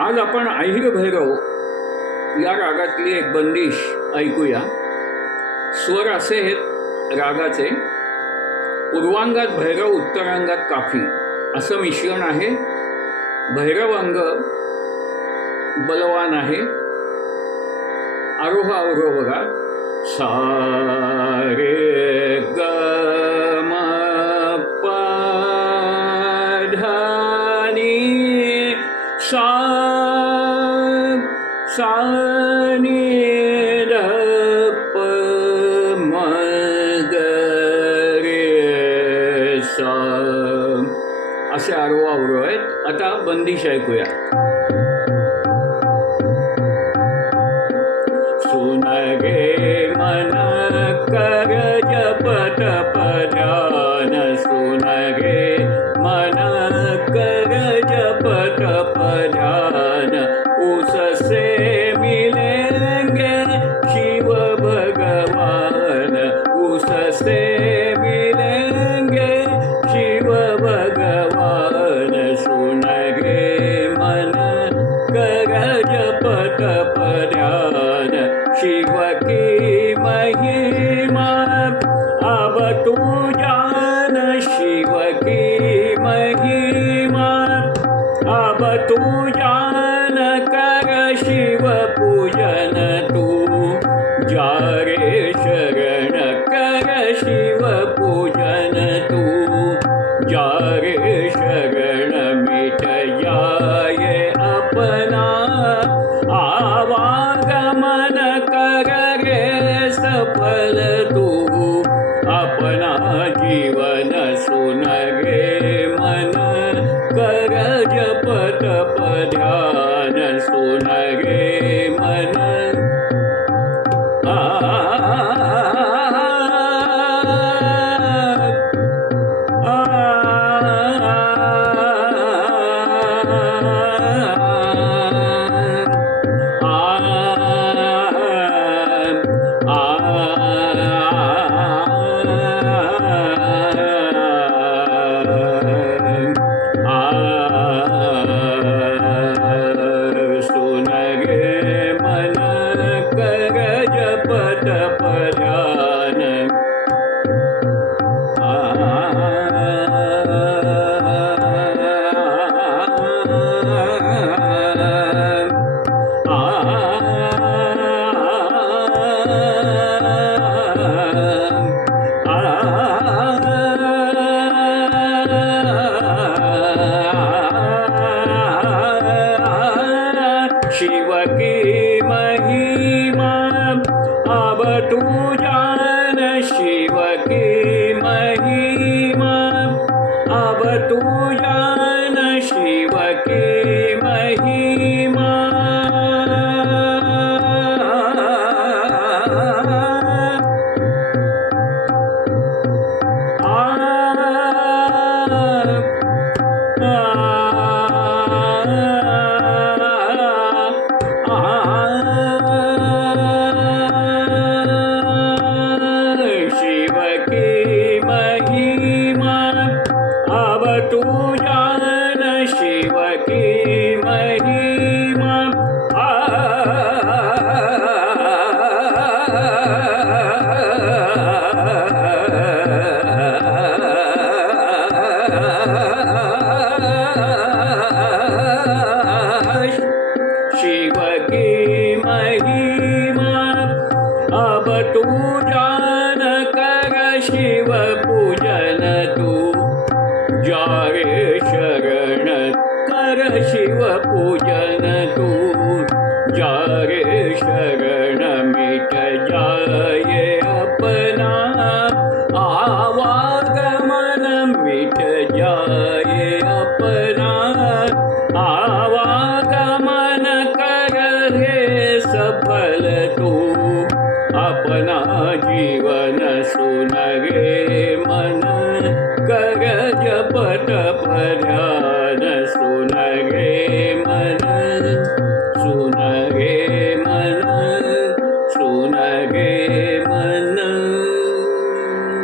आज आपण अहिर भैरव या रागातली एक बंदिश ऐकूया. स्वर असे आहेत रागाचे. पूर्वांगात भैरव, उत्तरांगात काफी असं मिश्रण आहे. भैरव अंग बलवान आहे. आरोह अवरोह बघा. सा रे ग म प ध नि सा सा नि ध प म ग रे सा असे आरोह अवरोह आहेत. आता बंदिश ऐकूया. सुन गे मन कर जप तप ध्यान. सुन गे मन कर जप तप ध्यान. उससे मिलेंगे शिव भगवान. उससे मिलेंगे शिव भगवान. सुन गे मन कर जप तप ध्यान. शिव की महिमा अब तू जान. शिव की महिमा अब तू जान. कर शिव पूजन तू जा रे शरण. कर शिव पूजन तू जा रे शरण. मिट जाए अपना आवागमन. कर रे सफल तू अपना जीवन. सुन गे मन कर जप तप ध्यान. सुन गे मन सुन गे मन कर जप तप ध्यान. शिव की महिमा अब तू जान. शिव की महिमा अब तू जान. शिव की महिमा शिव की महिमा अब तू जान. शिव की महिमा शिव की महिमा अब तू जान. कर शिव पूजन तू जा रे शरण. कर शिव पूजन तू जा रे शरण. मिट जाए अपना आवागमन. मिट जाए